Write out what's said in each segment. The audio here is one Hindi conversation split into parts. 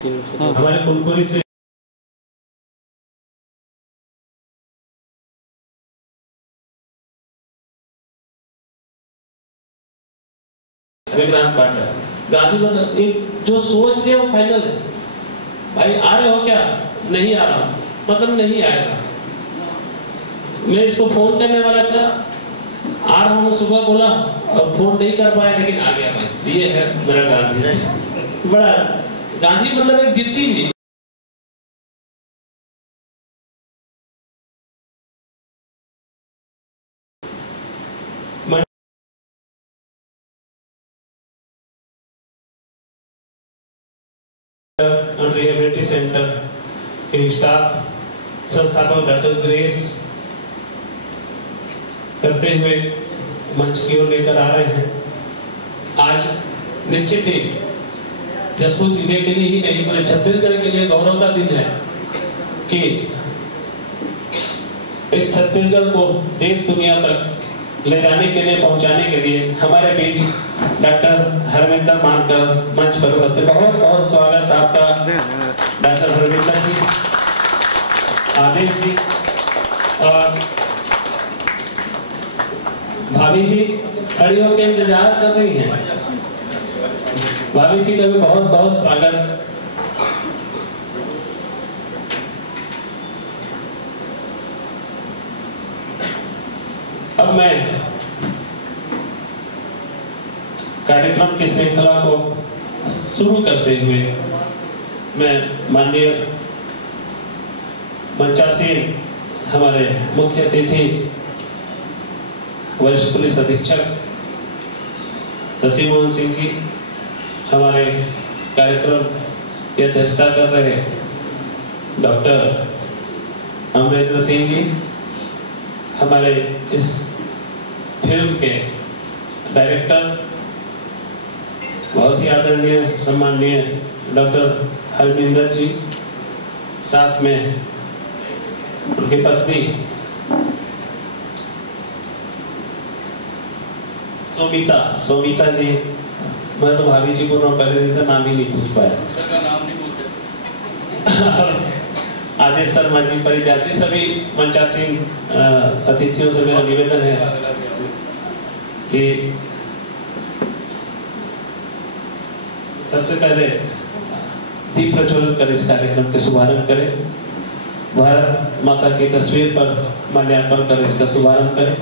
हमारे कुनकुरी से विक्रांत पाठक गांधी मतलब एक जो सोच लिया वो फाइनल है। भाई आ रहे हो क्या? नहीं आ रहा मतलब नहीं आएगा। मैं इसको फोन करने वाला था, आ रहा हूँ सुबह बोला और फोन नहीं कर पाया, लेकिन आ गया भाई। ये है मेरा गांधी है, बड़ा गांधी मतलब एक जिद्दी भी। रिहेबिलिटी सेंटर के स्टाफ संस्थापक डॉक्टर ग्रेस करते हुए मंच की ओर लेकर आ रहे हैं। आज निश्चित ही जसपुर जिले के लिए ही नहीं पूरे छत्तीसगढ़ के लिए गौरव का दिन है कि इस छत्तीसगढ़ को देश दुनिया तक ले जाने के लिए, पहुंचाने के लिए हमारे बीच डॉक्टर हरविंदर मानकर मंच पर उपस्थित। बहुत बहुत स्वागत आपका डॉक्टर हरविंदर जी, आदेश जी और भाभी जी खड़ी होकर इंतजार कर रही हैं। भाभी जी का भी बहुत बहुत स्वागत। अब मैं कार्यक्रम की श्रृंखला को शुरू करते हुए मैं माननीय मंचासीन हमारे मुख्य अतिथि वरिष्ठ पुलिस अधीक्षक शशि मोहन सिंह जी, हमारे कार्यक्रम की अध्यक्षता कर रहे डॉक्टर अमरेंद्र सिंह जी, हमारे इस फिल्म के डायरेक्टर बहुत ही आदरणीय सम्माननीय डॉक्टर हरविंदर जी, साथ में उनकी पत्नी सोमिता जी। मैं तो भाभी जी को पहले दिन से नाम ही नहीं पूछ पाया। नाम नहीं बोलते। आदेश शर्मा जी, परिजाती, सभी मंचासीन अतिथियों से मेरा निवेदन है कि सबसे पहले दीप प्रज्वलन कर इस कार्यक्रम के शुभारंभ करें। भारत माता की तस्वीर पर माल्यार्पण कर इसका शुभारंभ करें।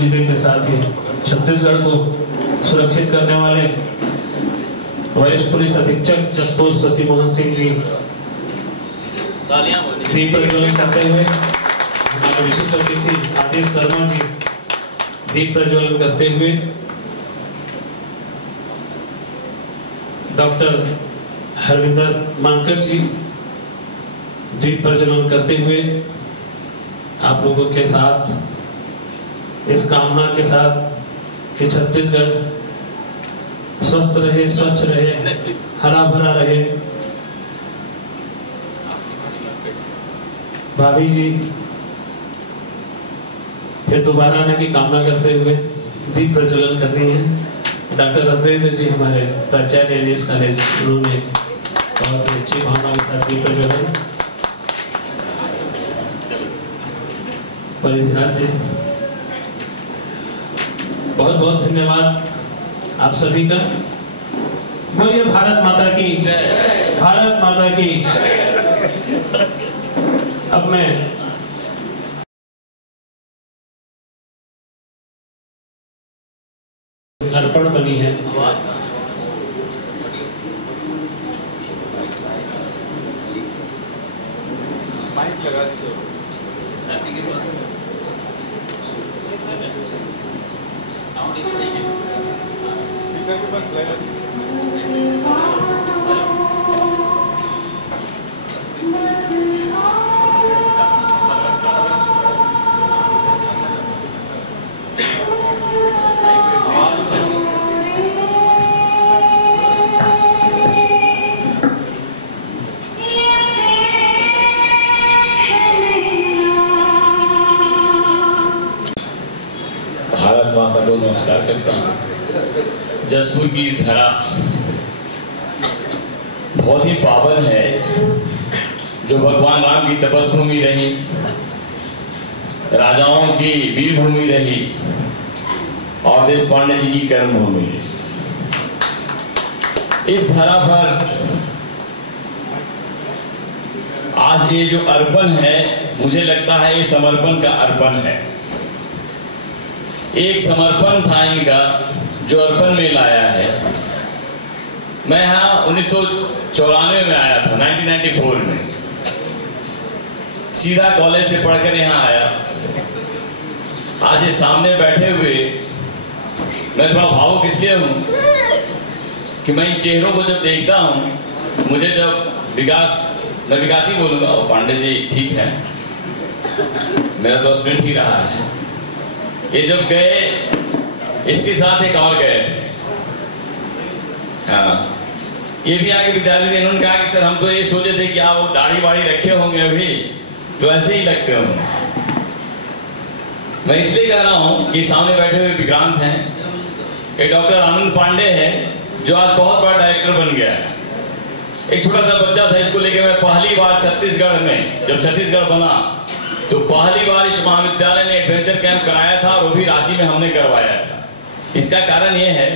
जिले के साथ ही छत्तीसगढ़ को सुरक्षित करने वाले वरिष्ठ पुलिस अधीक्षक जसपुर शशि मोहन सिंह जी दीप प्रज्वलन करते हुए, हमारे विशिष्ट अतिथि आदेश शर्मा जी दीप प्रज्वलन करते हुए, डॉक्टर हरविंदर मानकर जी दीप प्रज्वलन करते हुए आप लोगों के साथ इस कामना के साथ कि छत्तीसगढ़ स्वस्थ रहे, स्वच्छ रहे, हरा भरा रहे। भाभी जी फिर दोबारा आने की कामना करते हुए दीप प्रज्वलन कर रही हैं। डॉक्टर अमरेंद्र जी, हमारे प्राचार्य एनएस कॉलेज, उन्होंने बहुत ही अच्छी भावना के साथ दीप प्रज्वलन। परिजनाथ जी, बहुत बहुत धन्यवाद आप सभी का। बोलिए भारत माता की जय, भारत माता की। अब मैं अर्पण बनी है, माइक लगा दीजिए, स्पीकर के पास लगा दीजिए। नमस्कार करता हूँ। जसपुर की धरा बहुत ही पावन है, जो भगवान राम की तपस्भूमि रही, राजाओं की वीर भूमि रही और देश पांडे जी की कर्म भूमि रही। इस धरा पर आज ये जो अर्पण है, मुझे लगता है ये समर्पण का अर्पण है। एक समर्पण था इनका जो अर्पण में लाया है। मैं यहाँ 1994 में आया था, 1994 में सीधा कॉलेज से पढ़कर यहाँ आया। आज ये सामने बैठे हुए मैं थोड़ा भावुक इसलिए हूँ कि मैं इन चेहरों को जब देखता हूँ, मुझे जब मैं विकास ही बोलूँगा, और पांडे जी ठीक है, मेरा तो हस्बैंड ही रहा है। ये जब गए, इसके साथ एक और गए थे, हाँ, ये भी आगे विद्यार्थी थे। इन्होंने कहा कि सर हम तो ये सोचे थे कि आप वो दाढ़ी वाड़ी रखे होंगे अभी, तो ऐसे ही लगते होंगे। मैं इसलिए कह रहा हूँ कि सामने बैठे हुए विक्रांत हैं, एक डॉक्टर आनंद पांडे है जो आज बहुत बड़ा डायरेक्टर बन गया है। एक छोटा सा बच्चा था, इसको लेके मैं पहली बार छत्तीसगढ़ में, जब छत्तीसगढ़ बना तो पहली बार इस महाविद्यालय ने एडवेंचर कैंप कराया था, और वो भी रांची में हमने करवाया था। इसका कारण ये है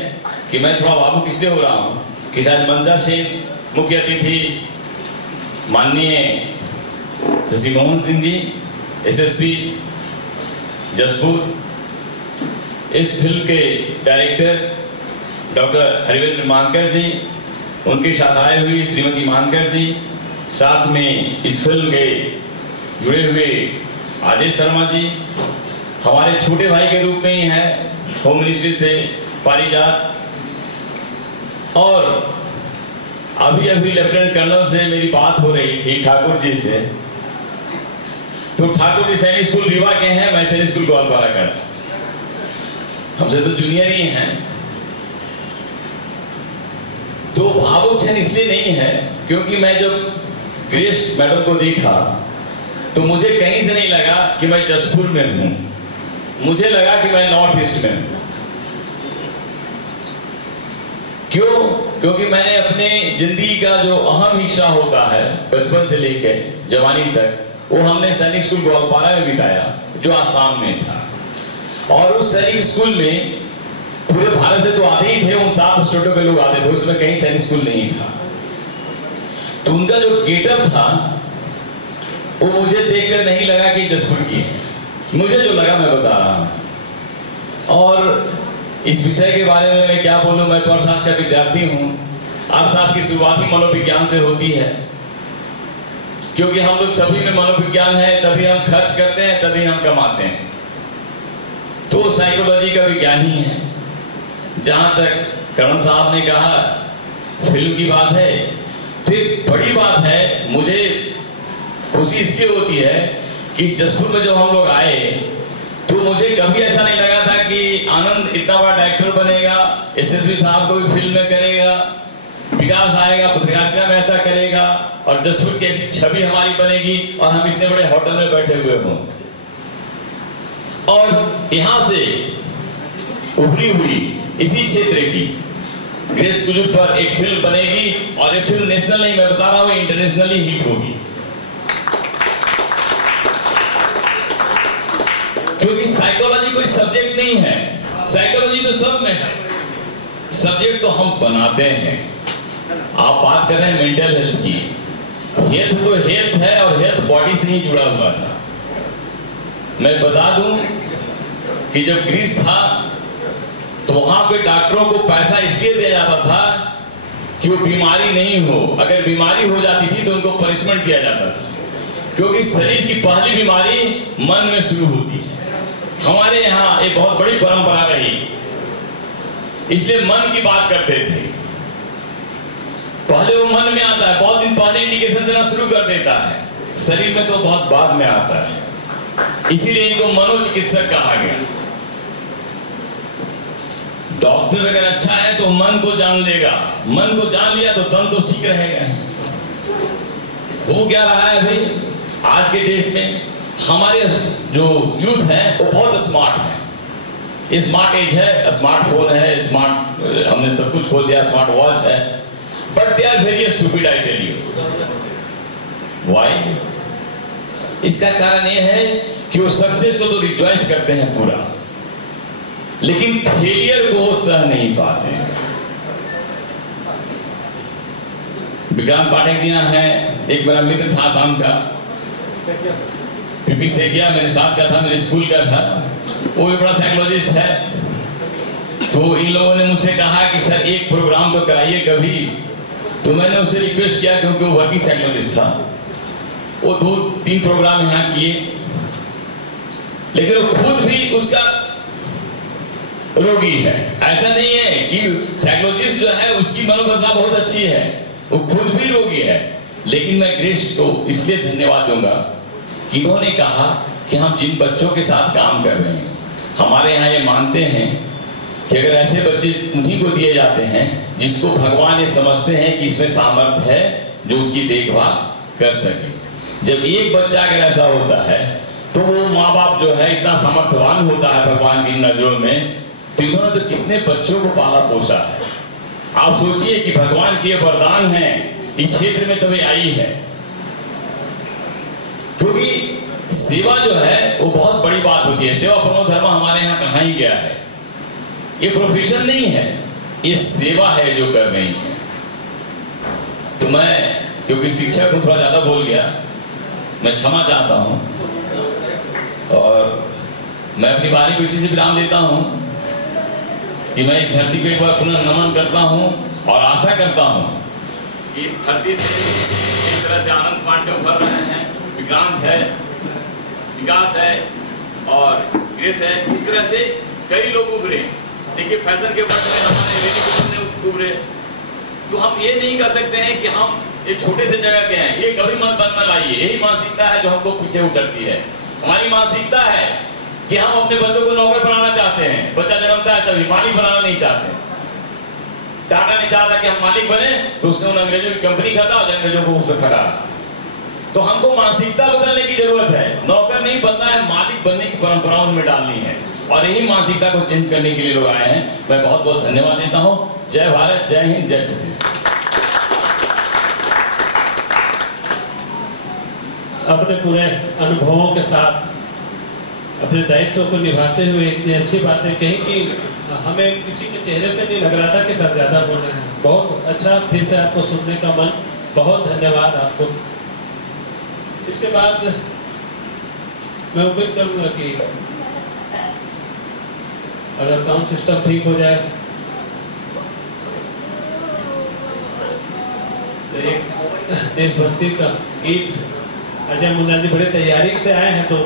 कि मैं थोड़ा भावुक इसलिए हो रहा हूँ कि शायद मंचा से मुख्य अतिथि माननीय शशि मोहन सिंह जी, SSP जसपुर, इस फिल्म के डायरेक्टर डॉक्टर हरिवेंद्र मानकर जी, उनके साथ आए हुई श्रीमती मानकर जी, साथ में इस फिल्म के जुड़े हुए आदेश शर्मा जी, हमारे छोटे भाई के रूप में ही हैं होम मिनिस्ट्री से पारिजात, और अभी अभी लेफ्टिनेंट कर्नल से मेरी बात हो रही थी ठाकुर जी से, तो ठाकुर जी सैनिक स्कूल रीवा के हैं, मैं सैनिक स्कूल ग्वालपारा का था, हमसे तो जूनियर ही हैं। तो भावुक क्षण इसलिए नहीं है क्योंकि मैं जब ग्रेस मैडम को देखा तो मुझे कहीं से नहीं लगा कि मैं जसपुर में हूं, मुझे लगा कि मैं नॉर्थ ईस्ट में हूं। क्यों? क्योंकि मैंने अपने जिंदगी का जो अहम हिस्सा होता है बचपन से लेकर जवानी तक, वो हमने सैनिक स्कूल ग्वालपारा में बिताया जो आसाम में था। और उस सैनिक स्कूल में पूरे भारत से तो आते ही थे, उन 7 स्टेटों के लोग आते थे, उसमें कहीं सैनिक स्कूल नहीं था। तो उनका जो गेटअप था वो मुझे देखकर नहीं लगा कि जसपुर की है, मुझे जो लगा मैं बता रहा हूँ। और इस विषय के बारे में मैं क्या बोलूँ, मैं तो अर्थशास्त्र का विद्यार्थी हूँ। अर्थशास्त्र की शुरुआत ही मनोविज्ञान से होती है, क्योंकि हम लोग सभी में मनोविज्ञान है, तभी हम खर्च करते हैं, तभी हम कमाते हैं। तो साइकोलॉजी का विज्ञान ही है। जहाँ तक करण साहब ने कहा फिल्म की बात है, तो एक बड़ी बात है। मुझे खुशी इसलिए होती है कि जसपुर में जब हम लोग आए तो मुझे कभी ऐसा नहीं लगा था कि आनंद इतना बड़ा डायरेक्टर बनेगा, SSP साहब को भी फिल्म में करेगा, विकास आएगा पत्रकारिता में ऐसा करेगा, और जसपुर की ऐसी छवि हमारी बनेगी और हम इतने बड़े होटल में बैठे हुए हों। और यहाँ से उभरी हुई इसी क्षेत्र की ग्रेस कुजुर पर एक फिल्म बनेगी, और ये फिल्म नेशनल नहीं, मैं बता रहा हूँ, इंटरनेशनली हिट होगी। क्योंकि साइकोलॉजी कोई सब्जेक्ट नहीं है, साइकोलॉजी तो सब में है, सब्जेक्ट तो हम बनाते हैं। आप बात कर रहे हैं मेंटल हेल्थ की, हेल्थ तो हेल्थ है, और हेल्थ बॉडी से ही जुड़ा हुआ था। मैं बता दूं कि जब ग्रीस था तो वहां पे डॉक्टरों को पैसा इसलिए दिया जाता था कि वो बीमारी नहीं हो, अगर बीमारी हो जाती थी तो उनको पनिशमेंट दिया जाता था, क्योंकि शरीर की पहली बीमारी मन में शुरू होती है। हमारे यहाँ एक बहुत बड़ी परंपरा रही, इसलिए मन की बात करते थे। पहले वो मन में आता है, बहुत दिन पहले इंडिकेशन देना शुरू कर देता है, शरीर में तो बहुत बाद में आता है, इसीलिए इनको मनोचिकित्सक कहा गया। डॉक्टर अगर अच्छा है तो मन को जान लेगा, मन को जान लिया तो तन तो ठीक रहेगा। वो क्या रहा है अभी आज के डेट में, हमारे जो यूथ है वो बहुत स्मार्ट है, स्मार्ट एज है, स्मार्टफोन है, स्मार्ट हमने सब कुछ खोल दिया, स्मार्ट वॉच है, but they are very stupid, I tell you. Why? इसका कारण यह है कि वो सक्सेस को तो रिजॉइस करते हैं पूरा, लेकिन फेलियर को वो सह नहीं पाते हैं। विक्रांत पाठक जी यहाँ है, एक मेरा मित्र था शाम का, पीपी सेकिया मेरे साथ का था, मेरे स्कूल का था, वो भी बड़ा साइकोलॉजिस्ट है। तो इन लोगों ने मुझसे कहा कि सर एक प्रोग्राम तो कराइए कभी। तो मैंने उससे रिक्वेस्ट किया, क्योंकि वो वर्किंग साइकोलॉजिस्ट था। वो 2-3 प्रोग्राम यहाँ किए, लेकिन वो खुद भी उसका रोगी है। ऐसा नहीं है कि साइकोलॉजिस्ट जो है उसकी मनोदशा बहुत अच्छी है, वो खुद भी रोगी है। लेकिन मैं ग्रेस को इसलिए धन्यवाद दूंगा कि इन्होंने कहा कि हम जिन बच्चों के साथ काम कर रहे हैं, हमारे यहाँ ये मानते हैं कि अगर ऐसे बच्चे उन्हीं को दिए जाते हैं जिसको भगवान ये समझते हैं कि इसमें सामर्थ्य है जो उसकी देखभाल कर सके। जब एक बच्चा अगर ऐसा होता है तो वो माँ बाप जो है इतना सामर्थ्यवान होता है भगवान की नजरों में। तो इन्होंने तो कितने बच्चों को पाला पोसा है। आप सोचिए कि भगवान के वरदान है इस क्षेत्र में तभी आई है, क्योंकि सेवा जो है वो बहुत बड़ी बात होती है। सेवा परमो धर्म हमारे यहाँ कहाँ ही गया है। ये प्रोफेशन नहीं है, ये सेवा है जो कर रही है। तो मैं क्योंकि शिक्षक को थोड़ा ज्यादा बोल गया, मैं क्षमा चाहता हूँ, और मैं अपनी वाणी को इसी से विराम देता हूँ कि मैं इस धरती को एक बार पुनः नमन करता हूँ और आशा करता हूँ कि इस धरती से इस तरह से आनंद पांडे उभर रहे हैं, विक्रांत है, विकास है और ग्रेस है। इस तरह से कई लोग उभरे। देखिए फैशन के वर्ष में हमारे लेडी ने उभरे। तो हम ये नहीं कर सकते हैं कि हम एक छोटे से जगह के हैं, ये कभी मन लाइए। यही मानसिकता है जो हमको पीछे उतरती है। हमारी मानसिकता है कि हम अपने बच्चों को नौकर बनाना चाहते हैं। बच्चा जन्मता है तभी, मालिक बनाना नहीं चाहते। टाटा ने चाहा कि हम मालिक बने, तो उसने उन अंग्रेजों की कंपनी खरीदा और अंग्रेजों को उसमें खटा। तो हमको मानसिकता बदलने की जरूरत है। नौकर नहीं बनना है, मालिक बनने की परंपराओं में डालनी है, और यही मानसिकता को चेंज करने के लिए लोग आए हैं। मैं बहुत बहुत धन्यवाद देता हूँ। जय भारत, जय हिंद, जय छत्तीसगढ़। अपने पूरे अनुभवों के साथ अपने दायित्व को निभाते हुए इतनी अच्छी बातें कही कि हमें किसी के चेहरे पे नहीं लग रहा था कि सब ज्यादा बोल रहे हैं। बहुत अच्छा, फिर से आपको सुनने का मन, बहुत धन्यवाद आपको। इसके बाद मैं उम्मीद करूंगा कि अगर साउंड सिस्टम ठीक हो जाए तो एक देशभक्ति का गीत। अजय मुन्ना जी बड़े तैयारी से आए हैं, तो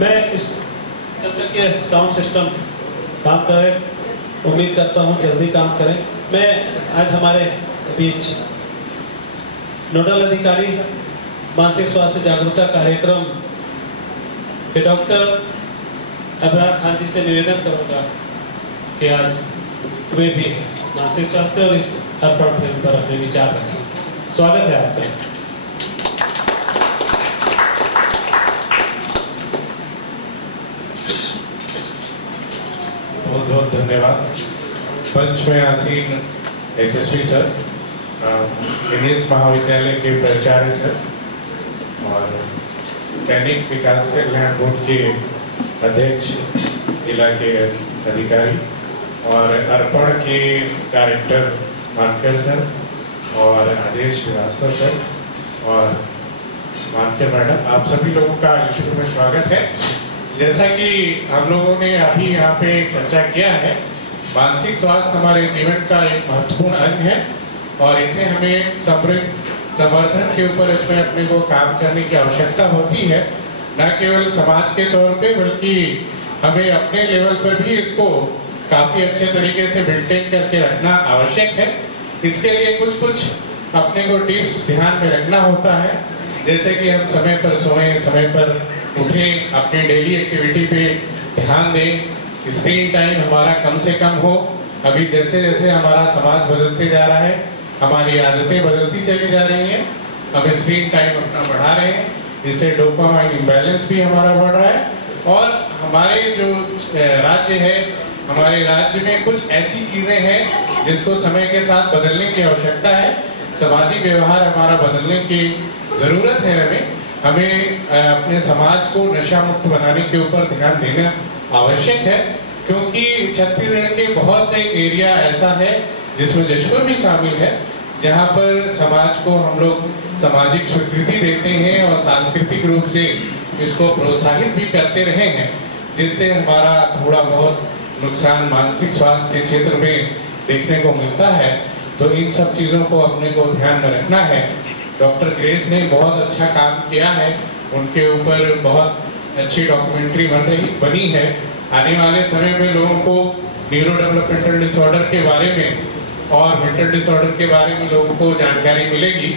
मैं इस जब तक के साउंड सिस्टम काम करे, उम्मीद करता हूँ जल्दी काम करें। मैं आज हमारे बीच नोडल अधिकारी मानसिक स्वास्थ्य जागरूकता कार्यक्रम के डॉक्टर अबरार खान जी से निवेदन करूँगा कि आज वे भी मानसिक स्वास्थ्य और इस अर्पण फिल्म पर अपने विचार रखें। स्वागत है आपका। बहुत बहुत धन्यवाद। पंच में आसीन एसएसपी सर, इंग्लिश महाविद्यालय के प्राचार्य सर, और सैनिक विकास कल्याण बोर्ड के अध्यक्ष जिला के अधिकारी, और अर्पण के डायरेक्टर मानकर सर, और आदेश श्रीवास्तव सर, और मानकर मैडम, आप सभी लोगों का ईश्वर में स्वागत है। जैसा कि हम लोगों ने अभी यहाँ पे चर्चा किया है, मानसिक स्वास्थ्य हमारे जीवन का एक महत्वपूर्ण अंग है, और इसे हमें समृद्ध संवर्धन के ऊपर इसमें अपने को काम करने की आवश्यकता होती है। न केवल समाज के तौर पे, बल्कि हमें अपने लेवल पर भी इसको काफ़ी अच्छे तरीके से मेंटेन करके रखना आवश्यक है। इसके लिए कुछ अपने को टिप्स ध्यान में रखना होता है, जैसे कि हम समय पर सोएं, समय पर उठें, अपनी डेली एक्टिविटी पे ध्यान दें, स्क्रीन टाइम हमारा कम से कम हो। अभी जैसे जैसे हमारा समाज बदलते जा रहा है, हमारी आदतें बदलती चली जा रही हैं, हम स्क्रीन टाइम अपना बढ़ा रहे हैं, इससे डोपामाइन इम्बैलेंस भी हमारा बढ़ रहा है। और हमारे जो राज्य है, हमारे राज्य में कुछ ऐसी चीज़ें हैं जिसको समय के साथ बदलने की आवश्यकता है। सामाजिक व्यवहार हमारा बदलने की ज़रूरत है। हमें अपने समाज को नशा मुक्त बनाने के ऊपर ध्यान देना आवश्यक है, क्योंकि छत्तीसगढ़ के बहुत से एरिया ऐसा है जिसमें जशपुर भी शामिल है, जहाँ पर समाज को हम लोग सामाजिक स्वीकृति देते हैं और सांस्कृतिक रूप से इसको प्रोत्साहित भी करते रहे हैं, जिससे हमारा थोड़ा बहुत नुकसान मानसिक स्वास्थ्य के क्षेत्र में देखने को मिलता है। तो इन सब चीज़ों को अपने को ध्यान में रखना है। डॉक्टर ग्रेस ने बहुत अच्छा काम किया है, उनके ऊपर बहुत अच्छी डॉक्यूमेंट्री बनी है। आने वाले समय में लोगों को न्यूरो डेवलपमेंटल डिसऑर्डर के बारे में और मेंटल डिसऑर्डर के बारे में लोगों को जानकारी मिलेगी,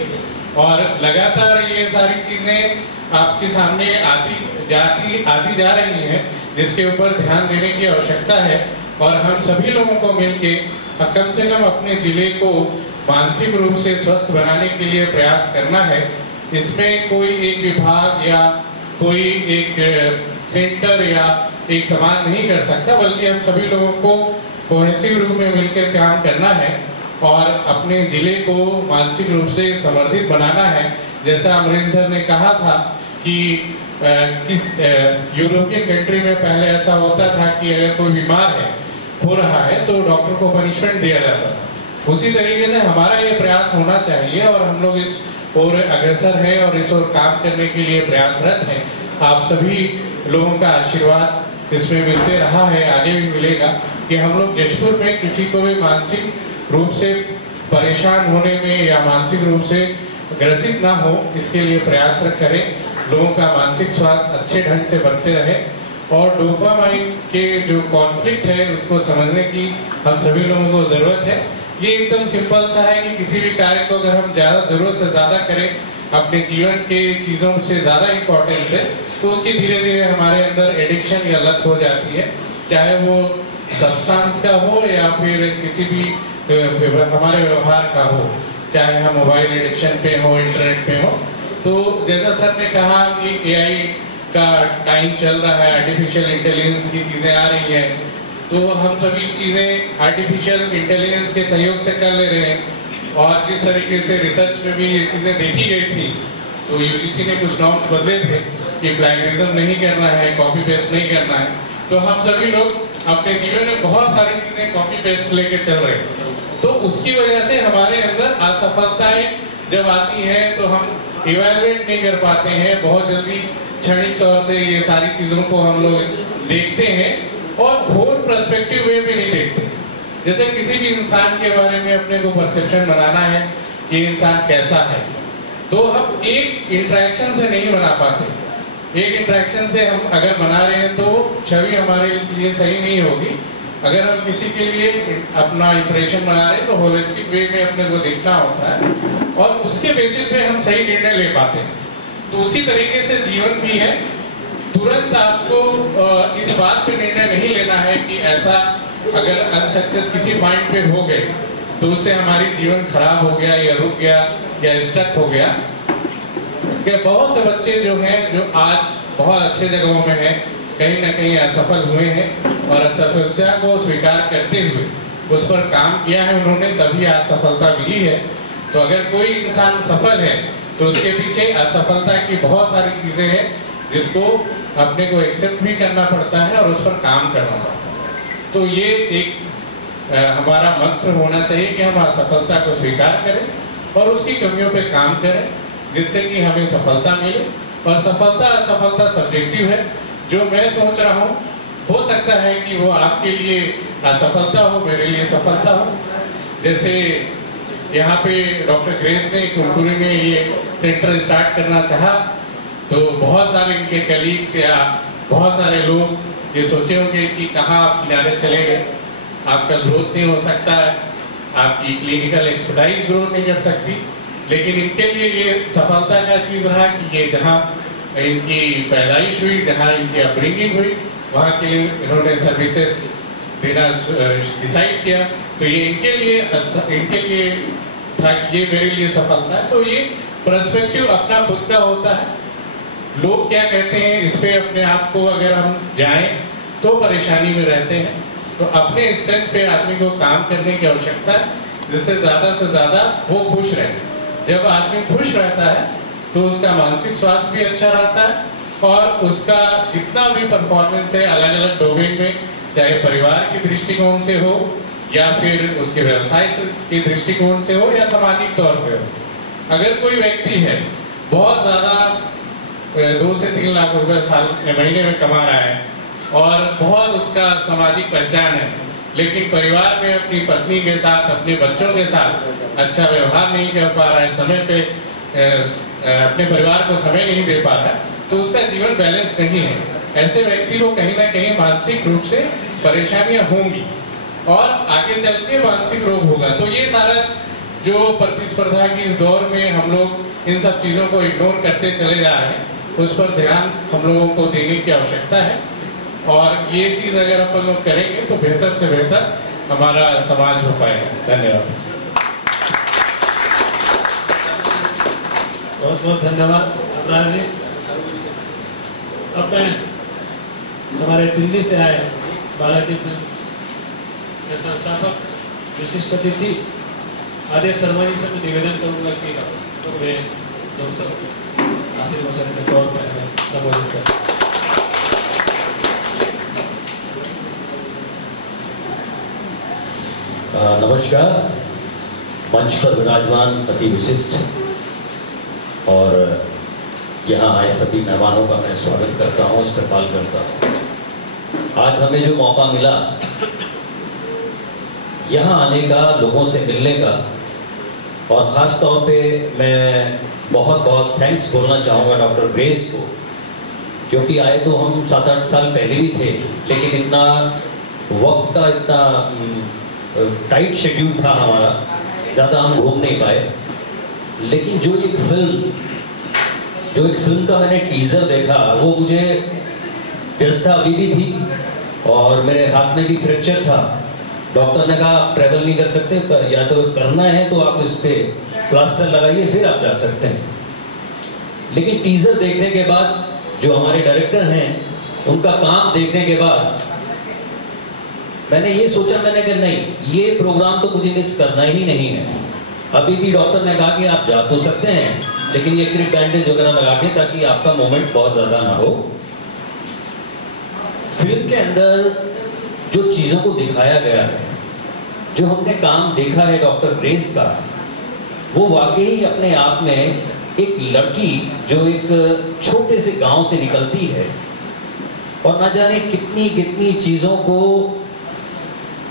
और लगातार ये सारी चीज़ें आपके सामने आती जा रही हैं, जिसके ऊपर ध्यान देने की आवश्यकता है। और हम सभी लोगों को मिलके कम से कम अपने जिले को मानसिक रूप से स्वस्थ बनाने के लिए प्रयास करना है। इसमें कोई एक विभाग या कोई एक सेंटर या एक समाज नहीं कर सकता, बल्कि हम सभी लोगों को कोहेसिव रूप में मिलकर काम करना है और अपने जिले को मानसिक रूप से समर्थित बनाना है। जैसा अमरीन सर ने कहा था कि किस यूरोपियन कंट्री में पहले ऐसा होता था कि अगर कोई बीमार हो रहा है तो डॉक्टर को पनिशमेंट दिया जाता था। उसी तरीके से हमारा ये प्रयास होना चाहिए और हम लोग इस ओर अग्रसर हैं और इस ओर काम करने के लिए प्रयासरत हैं। आप सभी लोगों का आशीर्वाद इसमें मिलते रहा है, आगे भी मिलेगा, कि हम लोग जशपुर में किसी को भी मानसिक रूप से परेशान होने में या मानसिक रूप से ग्रसित ना हो, इसके लिए प्रयास करें। लोगों का मानसिक स्वास्थ्य अच्छे ढंग से बनते रहे और डोपामाइन के जो कॉन्फ्लिक्ट है उसको समझने की हम सभी लोगों को ज़रूरत है। ये एकदम सिंपल सा है कि किसी भी कार्य को अगर हम ज़्यादा ज़रूरत से ज़्यादा करें, अपने जीवन के चीज़ों से ज़्यादा इम्पोर्टेंस है, तो उसकी धीरे धीरे हमारे अंदर एडिक्शन या लत हो जाती है, चाहे वो सब्सटेंस का हो या फिर किसी भी हमारे व्यवहार का हो, चाहे हम मोबाइल एडिक्शन पे हो, इंटरनेट पे हो। तो जैसा सर ने कहा कि एआई का टाइम चल रहा है, आर्टिफिशियल इंटेलिजेंस की चीज़ें आ रही हैं, तो हम सभी चीज़ें आर्टिफिशियल इंटेलिजेंस के सहयोग से कर ले रहे हैं। और जिस तरीके से रिसर्च में भी ये चीज़ें देखी गई थी, तो यूजीसी ने कुछ नॉर्म्स बदले थे कि प्लैगियरिज्म नहीं करना है, कॉपी पेस्ट नहीं करना है। तो हम सभी लोग अपने जीवन में बहुत सारी चीज़ें कॉपी पेस्ट लेके चल रहे हैं, तो उसकी वजह से हमारे अंदर असफलताएं जब आती हैं तो हम इवैल्यूएट नहीं कर पाते हैं, बहुत जल्दी क्षणिक तौर से ये सारी चीज़ों को हम लोग देखते हैं और होल पर्सपेक्टिव वे में नहीं देखते। जैसे किसी भी इंसान के बारे में अपने को परसेप्शन बनाना है कि इंसान कैसा है, तो हम एक इंटरेक्शन से नहीं बना पाते। एक इंटरेक्शन से हम अगर बना रहे हैं तो छवि हमारे लिए सही नहीं होगी। अगर हम किसी के लिए अपना इंप्रेशन बना रहे हैं तो होलिस्टिक वे में अपने को देखना होता है और उसके बेसिस पे हम सही निर्णय ले पाते हैं। तो उसी तरीके से जीवन भी है, तुरंत आपको इस बात पे निर्णय नहीं लेना है कि ऐसा अगर अनसक्सेस किसी पॉइंट पे हो गए तो उससे हमारी जीवन खराब हो गया या रुक गया या स्टक हो गया। कि बहुत से बच्चे जो हैं जो आज बहुत अच्छे जगहों में हैं, कहीं ना कहीं असफल हुए हैं और असफलता को स्वीकार करते हुए उस पर काम किया है उन्होंने, तभी आज सफलता मिली है। तो अगर कोई इंसान सफल है तो उसके पीछे असफलता की बहुत सारी चीज़ें हैं जिसको अपने को एक्सेप्ट भी करना पड़ता है और उस पर काम करना पड़ता है। तो ये एक हमारा मंत्र होना चाहिए कि हम असफलता को स्वीकार करें और उसकी कमियों पे काम करें, जिससे कि हमें सफलता मिले। और सफलता असफलता सब्जेक्टिव है। जो मैं सोच रहा हूँ हो सकता है कि वो आपके लिए असफलता हो, मेरे लिए सफलता हो। जैसे यहाँ पे डॉक्टर ग्रेस ने कुंकुरी में ये सेंटर स्टार्ट करना चाहा, तो बहुत सारे इनके कलीग्स या बहुत सारे लोग ये सोचे होंगे कि कहाँ आप किनारे चले गए, आपका ग्रोथ नहीं हो सकता है, आपकी क्लिनिकल एक्सपर्टाइज ग्रोथ नहीं कर सकती। लेकिन इनके लिए ये सफलता का चीज़ रहा कि ये जहाँ इनकी पैदाइश हुई, जहाँ इनकी अपब्रिंगिंग हुई, वहाँ के लिए इन्होंने सर्विसेज देना डिसाइड किया। तो ये इनके लिए था कि ये मेरे लिए सफलता है। तो ये पर्सपेक्टिव अपना खुद का होता है। लोग क्या कहते हैं इस पे अपने आप को अगर हम जाएं तो परेशानी में रहते हैं। तो अपने स्ट्रेंथ पे आदमी को काम करने की आवश्यकता है, जिससे ज़्यादा से ज़्यादा वो खुश रहे। जब आदमी खुश रहता है तो उसका मानसिक स्वास्थ्य भी अच्छा रहता है और उसका जितना भी परफॉर्मेंस है अलग अलग डोमेन में, चाहे परिवार के दृष्टिकोण से हो या फिर उसके व्यवसाय के दृष्टिकोण से हो या सामाजिक तौर पे हो। अगर कोई व्यक्ति है बहुत ज़्यादा 2 से 3 लाख रुपए साल महीने में कमा रहा है और बहुत उसका सामाजिक पहचान है, लेकिन परिवार में अपनी पत्नी के साथ, अपने बच्चों के साथ अच्छा व्यवहार नहीं कर पा रहा है, समय पे अपने परिवार को समय नहीं दे पा रहा है, तो उसका जीवन बैलेंस नहीं है। ऐसे व्यक्ति को कहीं ना कहीं मानसिक रूप से परेशानियां होंगी और आगे चल के मानसिक रोग होगा। तो ये सारा जो प्रतिस्पर्धा की इस दौर में हम लोग इन सब चीज़ों को इग्नोर करते चले जा रहे हैं, उस पर ध्यान हम लोगों को देने की आवश्यकता है। और ये चीज़ अगर अपन लोग करेंगे तो बेहतर से बेहतर हमारा समाज हो पाएगा। धन्यवाद। बहुत बहुत धन्यवाद अमराज जी। अब मैं हमारे दिल्ली से आए बालाजी के संस्थापक विशिष्ट अतिथि आदेश शर्मा जी से मैं निवेदन करूंगा कि वे 200 आशीर्वचन के तौर पर हमें संबोधित करें। नमस्कार। मंच पर विराजमान अति विशिष्ट और यहाँ आए सभी मेहमानों का मैं स्वागत करता हूँ, इस्तकबाल करता हूँ। आज हमें जो मौका मिला यहाँ आने का, लोगों से मिलने का, और ख़ास तौर पे मैं बहुत बहुत थैंक्स बोलना चाहूँगा डॉक्टर ग्रेस को, क्योंकि आए तो हम 7-8 साल पहले भी थे, लेकिन इतना वक्त का इतना टाइट शेड्यूल था हमारा, ज़्यादा हम घूम नहीं पाए। लेकिन जो एक फिल्म का मैंने टीज़र देखा, वो मुझे व्यवस्था अभी भी थी और मेरे हाथ में भी फ्रैक्चर था। डॉक्टर ने कहा आप ट्रैवल नहीं कर सकते, या तो करना है तो आप इस पर प्लास्टर लगाइए फिर आप जा सकते हैं। लेकिन टीज़र देखने के बाद, जो हमारे डायरेक्टर हैं उनका काम देखने के बाद मैंने ये सोचा, मैंने कहा नहीं, ये प्रोग्राम तो मुझे मिस करना ही नहीं है। अभी भी डॉक्टर ने कहा कि आप जा तो सकते हैं, लेकिन ये क्रिप बैंडेज वगैरह लगा के, ताकि आपका मूवमेंट बहुत ज़्यादा ना हो। फिल्म के अंदर जो चीज़ों को दिखाया गया है, जो हमने काम देखा है डॉक्टर ग्रेस का, वो वाकई अपने आप में एक लड़की जो एक छोटे से गांव से निकलती है और ना जाने कितनी कितनी चीज़ों को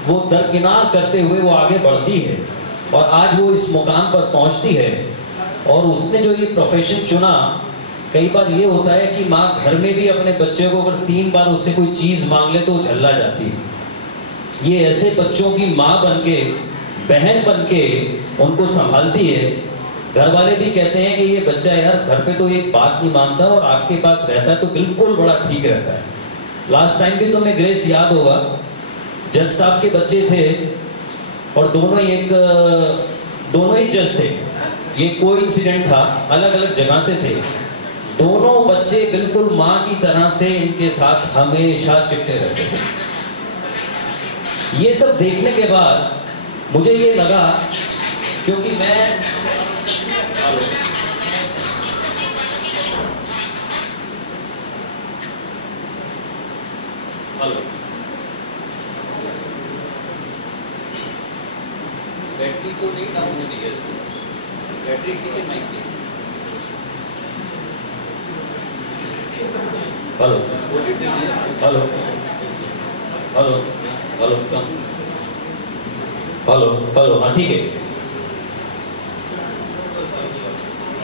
वो दरकिनार करते हुए वो आगे बढ़ती है और आज वो इस मुकाम पर पहुंचती है। और उसने जो ये प्रोफेशन चुना, कई बार ये होता है कि माँ घर में भी अपने बच्चे को अगर 3 बार उससे कोई चीज़ मांग ले तो वो झल्ला जाती है। ये ऐसे बच्चों की माँ बनके, बहन बनके उनको संभालती है। घर वाले भी कहते हैं कि ये बच्चा यार घर पे तो एक बात नहीं मानता और आपके पास रहता है तो बिल्कुल बड़ा ठीक रहता है। लास्ट टाइम भी तुम्हें ग्रेस याद होगा, जज साहब के बच्चे थे और दोनों ही जज थे। ये कोई इंसिडेंट था, अलग अलग जगह से थे। दोनों बच्चे बिल्कुल माँ की तरह से इनके साथ हमेशा चिपटे रहते थे। ये सब देखने के बाद मुझे ये लगा, क्योंकि मैं बैटरी तो नहीं डाउन होनी है, बैटरी ठीक है माइक की। Hello hello hello hello come hello hello, हाँ ठीक है।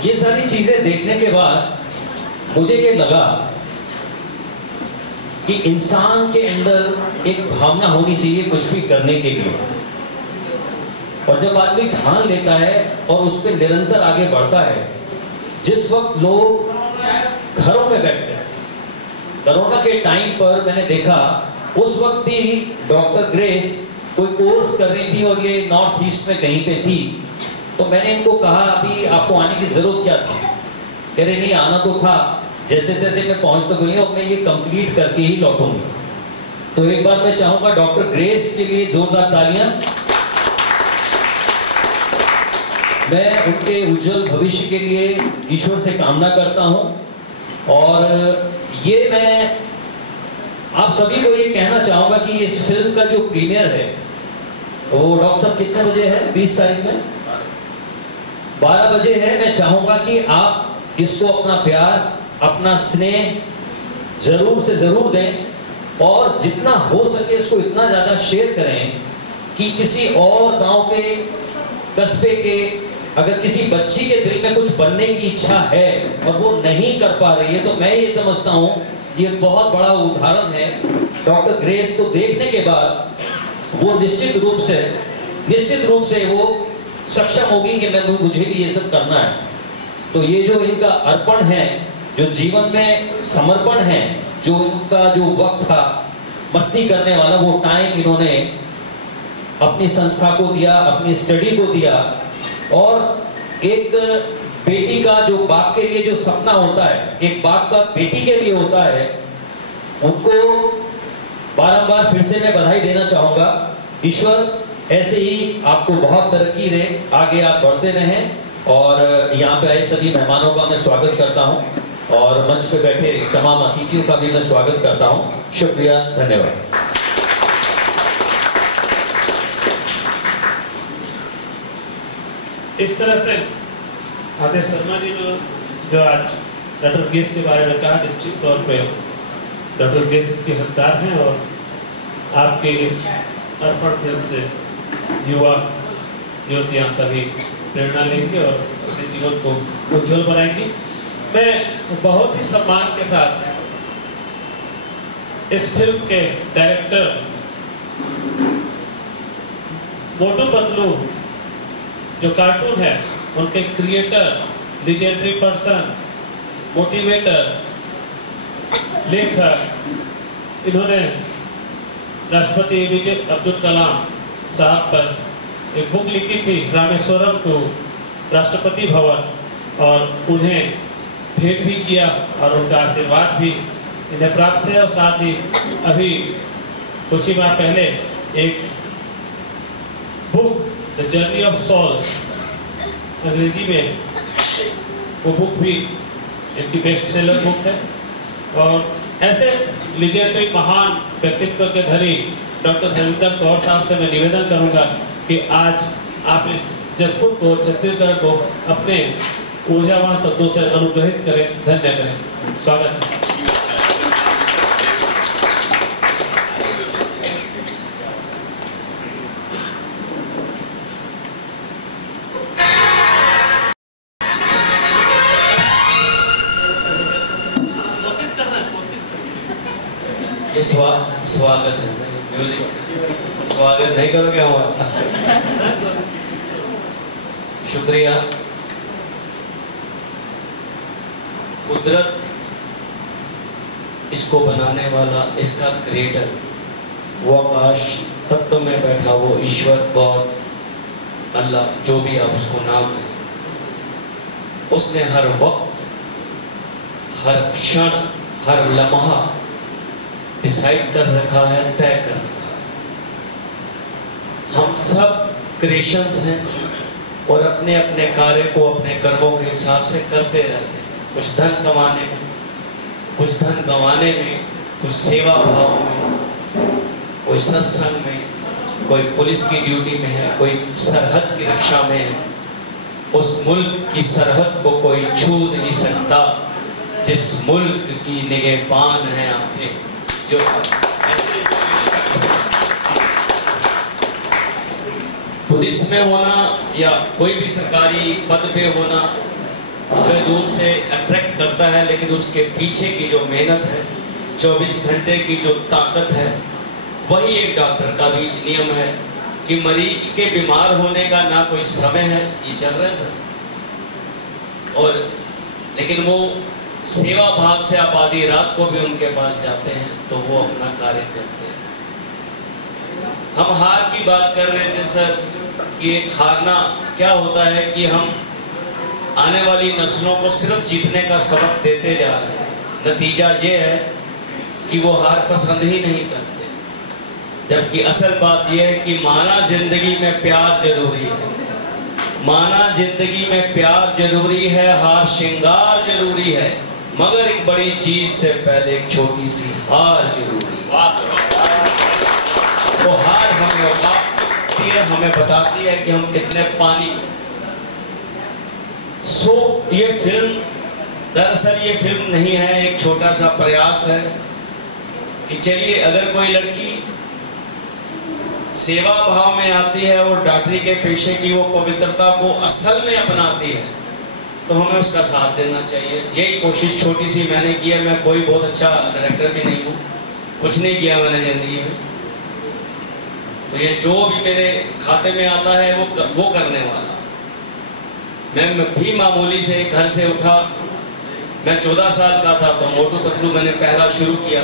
ये सारी चीजें देखने के बाद मुझे ये लगा कि इंसान के अंदर एक भावना होनी चाहिए कुछ भी करने के लिए, और जब आदमी ठान लेता है और उस पर निरंतर आगे बढ़ता है। जिस वक्त लोग घरों में बैठते हैं, कोरोना के टाइम पर मैंने देखा, उस वक्त भी डॉक्टर ग्रेस कोई कोर्स कर रही थी और ये नॉर्थ ईस्ट में कहीं पे थी, तो मैंने इनको कहा अभी आपको आने की जरूरत क्या थी? कह रहे नहीं आना तो था, जैसे तैसे मैं पहुंच तो गई हूँ, अब मैं ये कंप्लीट करके ही लौटूंगी। तो एक बार मैं चाहूंगा डॉक्टर ग्रेस के लिए जोरदार तालियां। मैं उनके उज्जवल भविष्य के लिए ईश्वर से कामना करता हूं। और ये मैं आप सभी को ये कहना चाहूंगा कि इस फिल्म का जो प्रीमियर है वो डॉक्टर साहब कितने बजे है? 20 तारीख में 12 बजे है। मैं चाहूंगा कि आप इसको अपना प्यार, अपना स्नेह जरूर से जरूर दें और जितना हो सके इसको इतना ज़्यादा शेयर करें कि किसी और गांव के, कस्बे के, अगर किसी बच्ची के दिल में कुछ बनने की इच्छा है और वो नहीं कर पा रही है, तो मैं ये समझता हूँ ये बहुत बड़ा उदाहरण है। डॉक्टर ग्रेस को देखने के बाद वो निश्चित रूप से वो सक्षम होगी कि मुझे भी ये सब करना है। तो ये जो इनका अर्पण है, जो जीवन में समर्पण है, जो इनका जो वक्त था मस्ती करने वाला, वो टाइम इन्होंने अपनी संस्था को दिया, अपनी स्टडी को दिया। और एक बेटी का जो बाप के लिए जो सपना होता है, एक बाप का बेटी के लिए होता है, उनको बारंबार फिर से मैं बधाई देना चाहूँगा। ईश्वर ऐसे ही आपको बहुत तरक्की दे, आगे आप बढ़ते रहें। और यहाँ पे आए सभी मेहमानों का मैं स्वागत करता हूँ और मंच पे बैठे तमाम अतिथियों का भी मैं स्वागत करता हूँ। शुक्रिया, धन्यवाद। इस तरह से आदेश शर्मा जी ने जो आज डॉक्टर गेस के बारे में कहा, निश्चित तौर पे डॉक्टर गेस इसके हकदार हैं और आपके इस अर्पण फिल्म से युवा युवतियाँ सभी प्रेरणा लेंगे और अपने जीवन को उज्जवल बनाएंगी। मैं बहुत ही सम्मान के साथ इस फिल्म के डायरेक्टर मोटू पतलू जो कार्टून है, उनके क्रिएटर, लीजेंडरी पर्सन, मोटिवेटर, लेखक, इन्होंने राष्ट्रपति APJ अब्दुल कलाम साहब पर एक बुक लिखी थी, रामेश्वरम टू राष्ट्रपति भवन, और उन्हें भेंट भी किया और उनका आशीर्वाद भी इन्हें प्राप्त है। और साथ ही अभी कुछ ही माह पहले एक book the journey of soul अंग्रेजी में, वो बुक भी इनकी बेस्ट सेलर बुक है। और ऐसे लीजेंडरी महान व्यक्तित्व के धनी डॉक्टर हरिंदर कौर साहब से मैं निवेदन करूंगा कि आज आप इस जसपुर को, छत्तीसगढ़ को अपने ऊर्जावान शब्दों से अनुग्रहित करें, धन्य करें। स्वागत है। स्वागत है, म्यूजिक स्वागत नहीं करोगे हमारा? शुक्रिया। कुदरत, इसको बनाने वाला, इसका क्रिएटर, वो आकाश तत्व में बैठा वो ईश्वर, गॉड, अल्लाह, जो भी आप उसको नाम दें, उसने हर वक्त, हर क्षण, हर लम्हा डिसाइड कर रखा है, तय कर रखा है। हम सब क्रिएशंस हैं और अपने अपने कार्य को अपने कर्मों के हिसाब से करते रहते हैं। कुछ धन कमाने में, कुछ धन गंवाने में, कुछ सेवा भाव में, कोई सत्संग में, कोई पुलिस की ड्यूटी में है, कोई सरहद की रक्षा में है। उस मुल्क की सरहद को कोई छू नहीं सकता जिस मुल्क की निगहबान है आंखें। जो ऐसे शख्स पुलिस में होना या कोई भी सरकारी पद पे होना हमें दूर से अट्रैक्ट करता है, लेकिन उसके पीछे की जो मेहनत है, 24 घंटे की जो ताकत है, वही एक डॉक्टर का भी नियम है कि मरीज के बीमार होने का ना कोई समय है, ये चल रहा है सर, और लेकिन वो सेवा भाव से आप आधी रात को भी उनके पास जाते हैं तो वो अपना कार्य करते हैं। हम हार की बात कर रहे थे सर, कि एक हारना क्या होता है कि हम आने वाली नस्लों को सिर्फ जीतने का सबक देते जा रहे हैं। नतीजा ये है कि वो हार पसंद ही नहीं करते, जबकि असल बात यह है कि माना जिंदगी में प्यार जरूरी है, माना जिंदगी में प्यार जरूरी है, हार श्रृंगार जरूरी है, मगर एक बड़ी चीज से पहले एक छोटी सी हार जरूरी है। वो हार हमें औकाती है, हमें बताती है कि हम कितने पानी। ये फिल्म दरअसल ये फिल्म नहीं है, एक छोटा सा प्रयास है कि चलिए अगर कोई लड़की सेवा भाव में आती है और डॉक्टरी के पेशे की वो पवित्रता को असल में अपनाती है तो हमें उसका साथ देना चाहिए। यही कोशिश छोटी सी मैंने की है। मैं कोई बहुत अच्छा डायरेक्टर भी नहीं हूँ, कुछ नहीं किया मैंने जिंदगी में, तो ये जो भी मेरे खाते में आता है वो करने वाला। मैं भी मामूली से घर से उठा, मैं 14 साल का था तो मोटू पतलू मैंने पहला शुरू किया।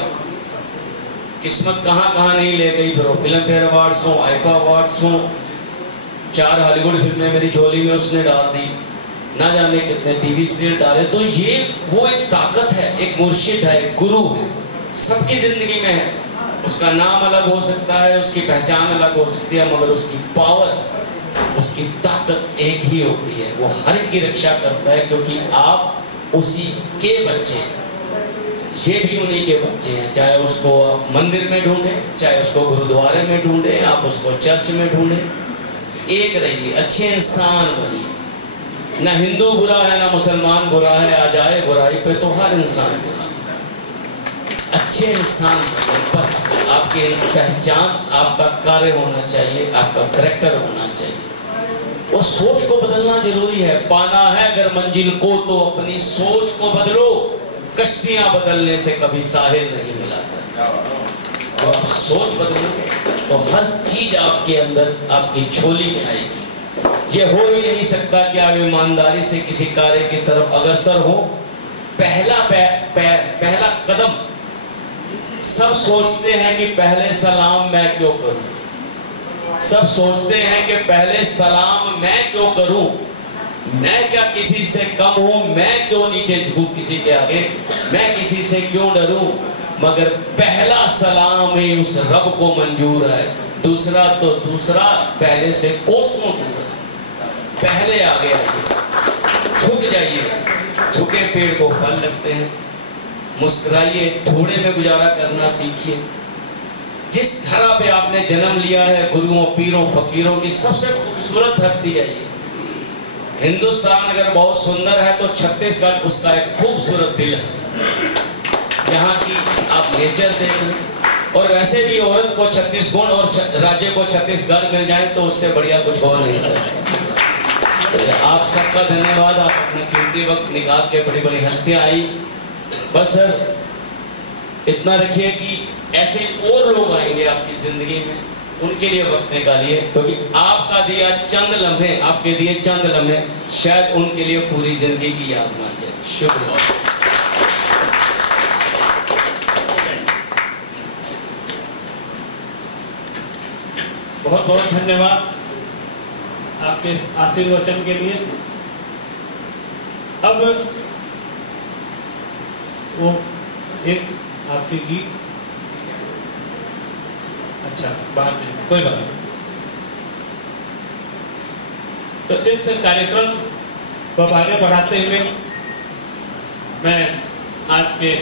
किस्मत कहाँ कहाँ नहीं ले गई, फिर वो फिल्म फेयर अवार्ड्स हो, आईफा अवार्ड्स हो, 4 हॉलीवुड फिल्में मेरी झोली में उसने डाल दी, ना जाने कितने टीवी सीरियल डाले। तो ये वो एक ताकत है, एक मुर्शिद है, एक गुरु है, सबकी जिंदगी में है। उसका नाम अलग हो सकता है, उसकी पहचान अलग हो सकती है, मगर उसकी पावर, उसकी ताकत एक ही होती है। वो हर एक की रक्षा करता है, क्योंकि आप उसी के बच्चे, ये भी उन्हीं के बच्चे हैं। चाहे उसको आप मंदिर में ढूंढें, चाहे उसको गुरुद्वारे में ढूंढें, आप उसको चर्च में ढूंढें, एक रहिए, अच्छे इंसान बनिए। ना हिंदू बुरा है ना मुसलमान बुरा है, आ जाए बुराई पे तो हर इंसान बुरा। अच्छे इंसान बस आपकी पहचान, आपका कार्य होना चाहिए, आपका करैक्टर होना चाहिए। और सोच को बदलना जरूरी है। पाना है अगर मंजिल को तो अपनी सोच को बदलो, कश्तियां बदलने से कभी साहिल नहीं मिला करता। तो आप सोच बदलोगे तो हर चीज आपके अंदर, आपकी झोली में आएगी। ये हो ही नहीं सकता कि आप ईमानदारी से किसी कार्य की तरफ अग्रसर हो। पहला कदम, सब सोचते हैं कि पहले सलाम मैं क्यों करूं, सब सोचते हैं कि पहले सलाम मैं क्यों करूं, मैं क्या किसी से कम हूं, मैं क्यों नीचे झुकूं किसी के आगे, मैं किसी से क्यों डरूं। मगर पहला सलाम ही उस रब को मंजूर है, दूसरा तो दूसरा पहले से कोसों दूर है। पहले आगे आइए, झुक जाइए, झुके पेड़ को फल लगते हैं। मुस्कुराइए, थोड़े में गुजारा करना सीखिए। जिस धरा पे आपने जन्म लिया है, गुरुओं पीरों फकीरों की सबसे खूबसूरत धरती है ये। हिंदुस्तान अगर बहुत सुंदर है तो छत्तीसगढ़ उसका एक खूबसूरत दिल है, यहाँ की आप नेचर देखें। और वैसे भी औरत को 36 गुण और राज्य को छत्तीसगढ़ मिल जाए तो उससे बढ़िया कुछ हो नहीं सकता। आप सबका धन्यवाद, आप अपना कीमती वक्त निकाल के बड़ी बड़ी हस्तियां आई। बस सर इतना रखिए कि ऐसे और लोग आएंगे आपकी जिंदगी में, उनके लिए वक्त निकालिए, क्योंकि आपका दिया चंद लम्हे, आपके दिए चंद लम्हे शायद उनके लिए पूरी जिंदगी की याद मान जाए। शुक्रिया। बहुत बहुत धन्यवाद आपके इस आशीर्वचन के लिए। अब वो एक आपके गीत, अच्छा बाहर में कोई बात नहीं। तो इस कार्यक्रम को आगे बढ़ाते हुए मैं आज के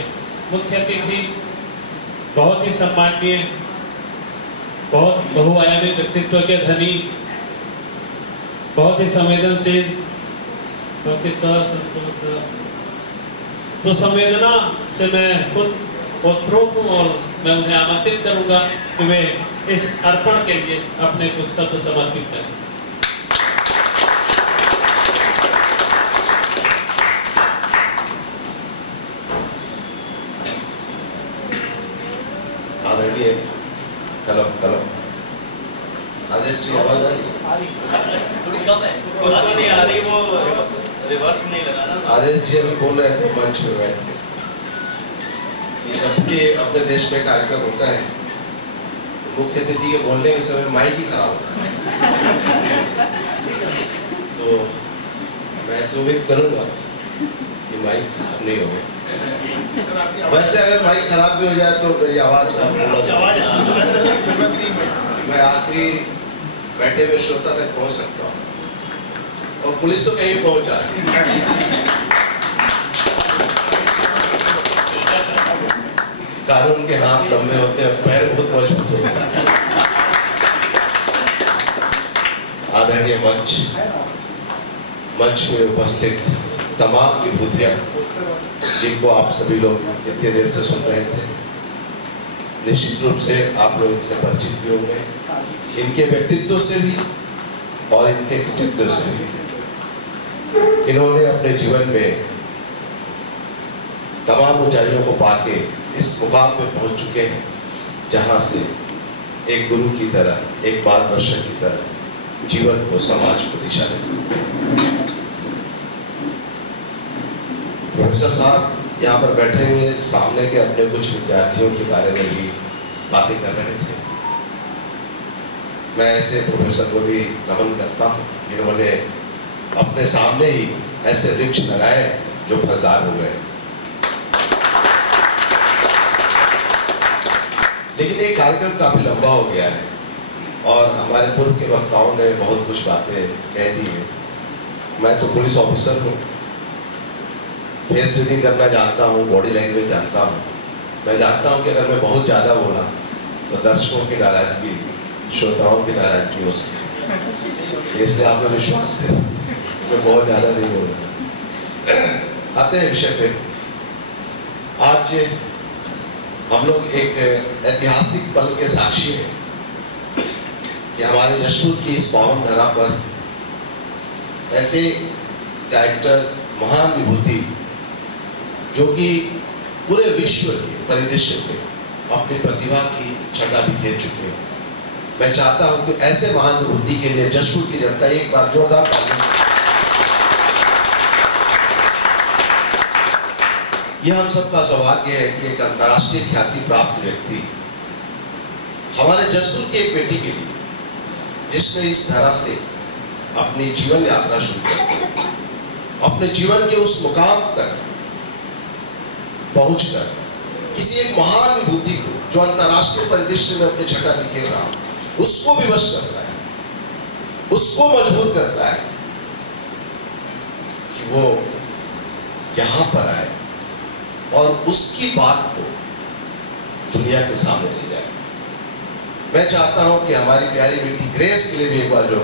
मुख्य अतिथि, बहुत ही सम्माननीय, बहुत बहुआयामी व्यक्तित्व के धनी, बहुत ही संवेदनशील, बहुत ही संतोष, तो संवेदना से मैं खुद ओतप्रोत हूँ और मैं उन्हें आमंत्रित करूंगा कि वे इस अर्पण के लिए अपने कुछ शब्द समर्पित करें। आदरणीय, हेलो हेलो, आदेश जी आवाज आ रही है? थोड़ी कम है, नहीं आ रही, वो रिवर्स नहीं लगाना। आदेश जी अभी बोल रहे थे मंच पे बैठ के, जब भी अपने देश में कार्यक्रम होता है मुख्य अतिथि के बोलने के समय माइक ही खराब होता है। ऐसे उम्मीद करूंगा कि माइक खराब नहीं होगा। वैसे अगर माइक खराब भी हो जाए तो मेरी आवाज का मैं आखिरी बैठे हुए श्रोता तक पहुंच सकता हूँ और पुलिस तो कहीं पहुंच जाती है। कानून के हाथ लंबे होते हैं, पैर बहुत मजबूत होते हैं। आदरणीय मंच में उपस्थित तमाम विभूतियां जिनको आप सभी लोग इतनी देर से सुन रहे थे, निश्चित रूप से आप लोग इनसे परिचित भी होंगे, इनके व्यक्तित्व से भी और इनके कृतित्व से भी। इन्होंने अपने जीवन में तमाम ऊंचाइयों को पाके इस मुकाम पे पहुंच चुके हैं जहां से एक गुरु की तरह, एक मार्गदर्शक की तरह जीवन को, समाज को दिशा दे सकते। प्रोफेसर साहब यहाँ पर बैठे हुए सामने के अपने कुछ विद्यार्थियों के बारे में भी बातें कर रहे थे। मैं ऐसे प्रोफेसर को भी नमन करता हूँ जिन्होंने अपने सामने ही ऐसे वृक्ष लगाए जो फलदार हो गए। लेकिन ये कार्यक्रम काफी लंबा हो गया है और हमारे पूर्व के वक्ताओं ने बहुत कुछ बातें कह दी है। मैं तो पुलिस ऑफिसर हूँ, फेस रीडिंग करना जानता हूँ, बॉडी लैंग्वेज जानता हूँ। मैं जानता हूँ कि अगर मैं बहुत ज़्यादा बोला तो दर्शकों की नाराजगी, श्रोताओं की नाराजगी हो सकती, इसलिए आप लोग विश्वास करें मैं बहुत ज़्यादा नहीं बोल रहा। आते हैं विषय पे। आज हम लोग एक ऐतिहासिक पल के साक्षी हैं कि हमारे जशपुर की इस पावन धरा पर ऐसे डायरेक्टर, महान विभूति जो कि पूरे विश्व के परिदृश्य पे अपनी प्रतिभा की छटा बिखेर चुके हैं। मैं चाहता हूं कि ऐसे महान विभूति के लिए जशपुर की जनता एक बार जोरदार ताली। यह हम सबका सौभाग्य है कि एक अंतर्राष्ट्रीय ख्याति प्राप्त व्यक्ति हमारे जशपुर की एक बेटी के लिए, जिसने इस धरा से अपनी जीवन यात्रा शुरू कर अपने जीवन के उस मुकाम तक पहुंचकर किसी एक महान विभूति को जो अंतर्राष्ट्रीय परिदृश्य में अपनी छटा बिखेर रहा, उसको विवश करता है, उसको मजबूर करता है कि वो यहां पर आए और उसकी बात को दुनिया के सामने ले जाए। मैं चाहता हूं कि हमारी प्यारी बेटी ग्रेस के लिए भी एक बार जो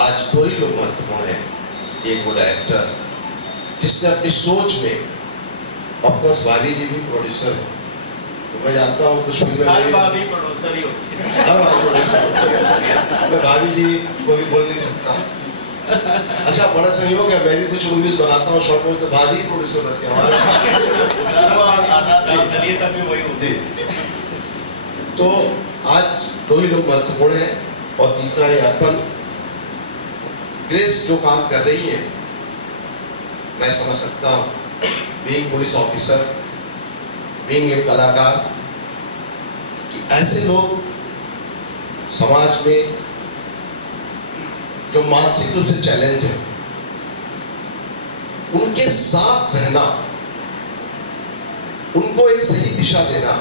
आज दो ही लोग महत्वपूर्ण हैं। एक वो डायरेक्टर जिसने अपनी सोच में, ऑफकोर्स भाभी जी भी प्रोड्यूसर है, तो मैं जानता हूँ कुछ फिल्में भाभी प्रोड्यूसर ही होती है, हर भाभी प्रोड्यूसर होती है। मैं भाभी जी को भी बोल नहीं सकता। अच्छा, बड़ा संयोग है, मैं भी कुछ मूवीज बनाता हूँ शॉर्ट मूवी, तो भाभी प्रोड्यूसर रहती है हमारे। जी, तो आज दो ही लोग महत्वपूर्ण हैं और तीसरा है अर्पण। ग्रेस जो काम कर रही है, मैं समझ सकता हूँ, बीइंग पुलिस ऑफिसर, बीइंग एक कलाकार, कि ऐसे लोग समाज में जो मानसिक रूप से चैलेंज है, उनके साथ रहना, उनको एक सही दिशा देना,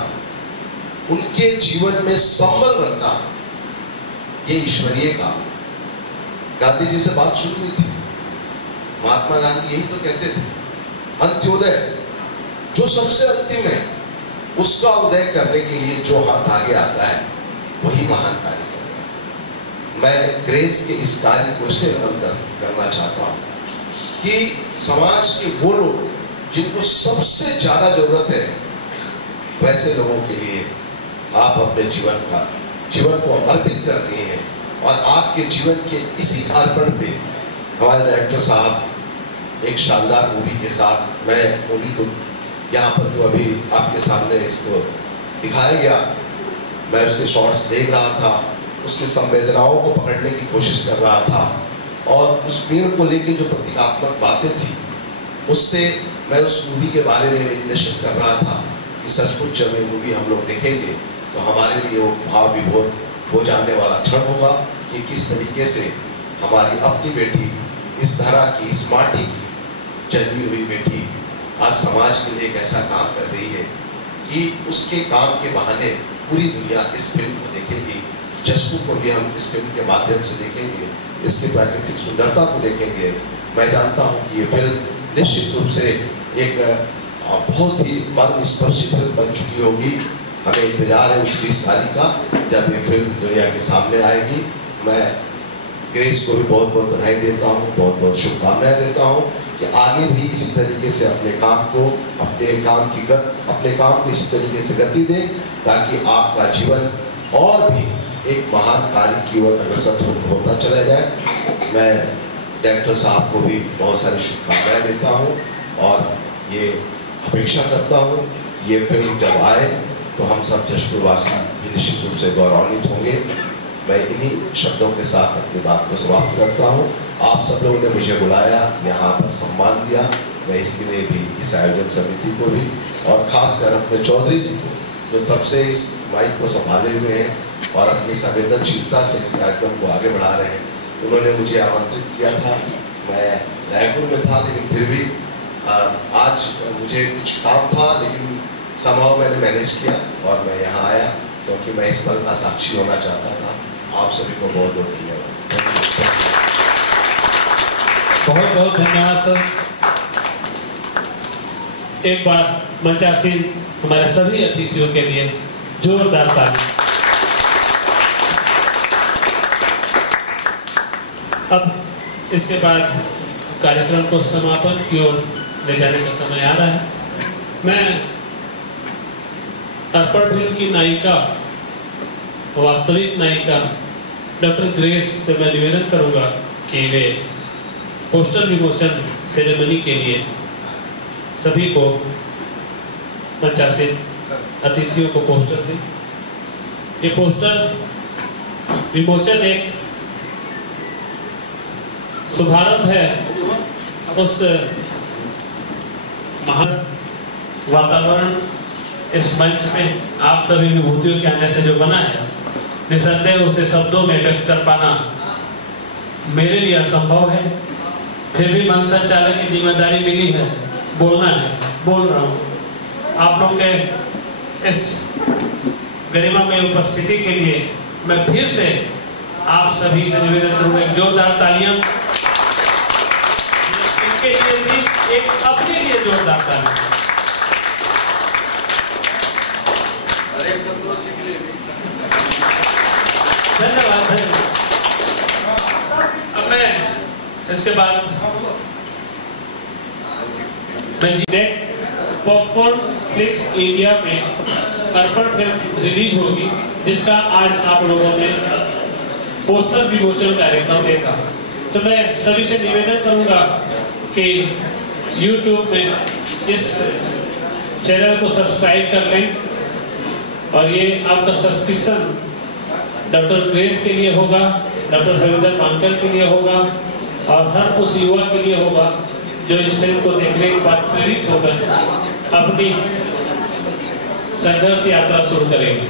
उनके जीवन में संबल बनना, ये ईश्वरीय काम है। गांधी जी से बात शुरू हुई थी, महात्मा गांधी यही तो कहते थे, अंत्योदय जो सबसे अंतिम है, उसका उदय करने के लिए जो हाथ आगे आता है वही महान कार्य है। मैं ग्रेस के इस कार्य को इसलिए नमन करना चाहता हूँ कि समाज के वो लोग जिनको सबसे ज्यादा जरूरत है, वैसे लोगों के लिए आप अपने जीवन को अर्पित कर दिए हैं। और आपके जीवन के इसी अर्पण पे हमारे डायरेक्टर साहब एक शानदार मूवी के साथ, मैं मूवी को यहाँ पर जो अभी आपके सामने इसको दिखाया गया, मैं उसके शॉट्स देख रहा था, उसके संवेदनाओं को पकड़ने की कोशिश कर रहा था और उस पेड़ को लेके जो प्रतीकात्मक बातें थी, उससे मैं उस मूवी के बारे में इमेजिनेशन कर रहा था कि सचमुच जब ये मूवी हम लोग देखेंगे तो हमारे लिए वो भाव विभोर हो जाने वाला क्षण होगा कि किस तरीके से हमारी अपनी बेटी, इस धरा की, इस माटी की जन्मी हुई बेटी आज समाज के लिए एक ऐसा काम कर रही है कि उसके काम के बहाने पूरी दुनिया इस फिल्म को देखेगी। जशपुर को भी हम इस फिल्म के माध्यम से देखेंगे, इसकी प्राकृतिक सुंदरता को देखेंगे। मैं जानता हूँ कि ये फिल्म निश्चित रूप से एक बहुत ही मर्मस्पर्शी फिल्म बन चुकी होगी। हमें इंतजार है उस 20 तारीख का जब ये फिल्म दुनिया के सामने आएगी। मैं ग्रेस को भी बहुत बहुत बधाई देता हूँ, बहुत बहुत शुभकामनाएं देता हूँ कि आगे भी इसी तरीके से अपने काम को इसी तरीके से गति दें ताकि आपका जीवन और भी एक महान कार्य की ओर अग्रसर होता चला जाए। मैं डायरेक्टर साहब को भी बहुत सारी शुभकामनाएं देता हूँ और ये अपेक्षा करता हूँ ये फिल्म जब आए तो हम सब जशपुरवासी निश्चित रूप से गौरवान्वित होंगे। मैं इन्हीं शब्दों के साथ अपनी बात को समाप्त करता हूँ। आप सब लोगों ने मुझे बुलाया, यहाँ पर सम्मान दिया, मैं इसके लिए भी इस आयोजन समिति को भी और खासकर अपने चौधरी जी को जो तब से इस माइक को संभाले हुए हैं और अपनी संवेदनशीलता से इस कार्यक्रम को आगे बढ़ा रहे हैं। उन्होंने मुझे आमंत्रित किया था, मैं रायपुर में था लेकिन फिर भी आज मुझे कुछ काम था लेकिन संभव मैंने मैनेज किया और मैं यहाँ आया क्योंकि मैं इस पल का साक्षी होना चाहता था। आप सभी को बहुत बहुत धन्यवाद। बहुत बहुत धन्यवाद सर। एक बार मंचासीन हमारे सभी अतिथियों के लिए जोरदार ताली। अब इसके बाद कार्यक्रम को समापन की ओर ले जाने का समय आ रहा है। मैं अर्पण फिल्म की नायिका, वास्तविक नायिका डॉक्टर ग्रेस से मैं निवेदन करूंगा कि वे पोस्टर विमोचन सेरेमनी के लिए सभी को मंचासीन अतिथियों को पोस्टर दें। ये पोस्टर विमोचन एक शुभारंभ है उस महान वातावरण इस मंच में आप सभी विभूतियों के आने से जो बना है, निसंदेह उसे शब्दों में व्यक्त कर पाना मेरे लिए असंभव है। फिर भी मंच संचालक की जिम्मेदारी मिली है, बोलना है, बोल रहा हूँ। आप लोग के इस गरिमामय उपस्थिति के लिए मैं फिर से आप सभी से निवेदन करूँगा, एक जोरदार तालियां इनके लिए भी, एक अपने लिए जोरदार तालियां। धन्यवाद धन्यवाद। अब मैं इसके बाद मैं जी पॉपकॉर्न फ्लिक्स इंडिया में अर्पण फिल्म रिलीज होगी जिसका आज आप लोगों ने पोस्टर विमोचन कार्यक्रम देखा। तो मैं सभी से निवेदन करूंगा कि YouTube में इस चैनल को सब्सक्राइब कर लें और ये आपका सब्सक्रिप्शन डॉक्टर ग्रेस के लिए होगा, डॉक्टर हरिंदर मानकर के लिए होगा और हर उस युवा के लिए होगा जो इस फिल्म को देखने के बाद प्रेरित होकर अपनी संघर्ष यात्रा शुरू करेंगे।